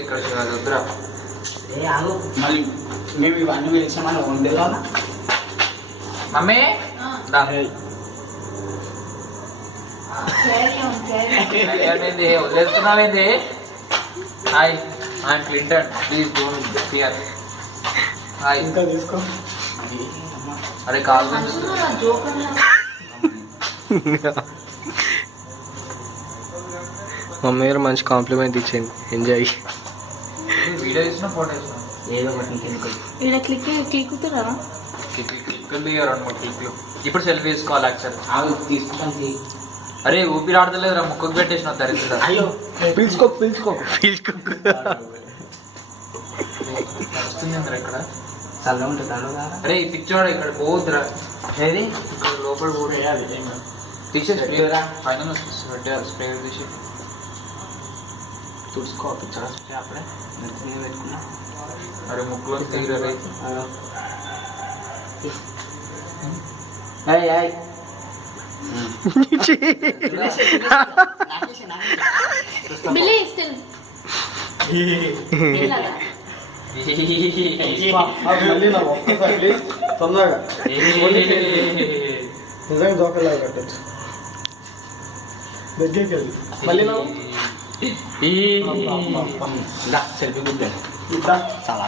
ఇక్కడ వద్దురా. మళ్ళీ మేము ఇవన్నీ పిలిచామని ఉండేలా మమ్మీ వదిలేస్తున్నావేంది? Hi I'm Clinton, please don't fear. Hi. ఇంకా తీసుకో. అరే కాల్ మమ్మీ గారు మంచి కాంప్లిమెంట్ ఇచ్చింది. ఎంజాయ్. వీడియో తీసిన ఫోటో తీసిన ఏదో ఒకటి ఇలా క్లిక్కుతారా? క్లిక్లు 2-3 క్లిక్లు. ఇప్పుడు సెల్ఫీ తీసుకోవాలి యాక్చువల్. తీసుకుంటాను. అరే ఊపిరి ఆడతలేదురా, ముక్కకు పెట్టేసిన దరిద్ర. అయ్యో పిలుచుకోకు వస్తుంది ఇక్కడ. చల్లగా ఉంటుంది అలా. అరే ఈ పిక్చర్ ఇక్కడ పోవద్దురా. ఏది ఇక్కడ లోపల పోయాలి. తీసేసి పైన పెట్టాలి. స్ప్రే తీసి తుడుచుకో. పిచ్చర్ స్ప్రే అప్పుడే పెట్టుకున్నా. అరే ముక్కులో తీరరే. బిల్లీ స్టిల్ మళ్ళీ నా ఒక్కసారి ప్లీజ్ తొందరగా నిజంగా దోకలాగా కట్టచ్చు. దగ్గరికి వెళ్ళి మళ్ళీ సెల్ఫీ గుద్దా చాలా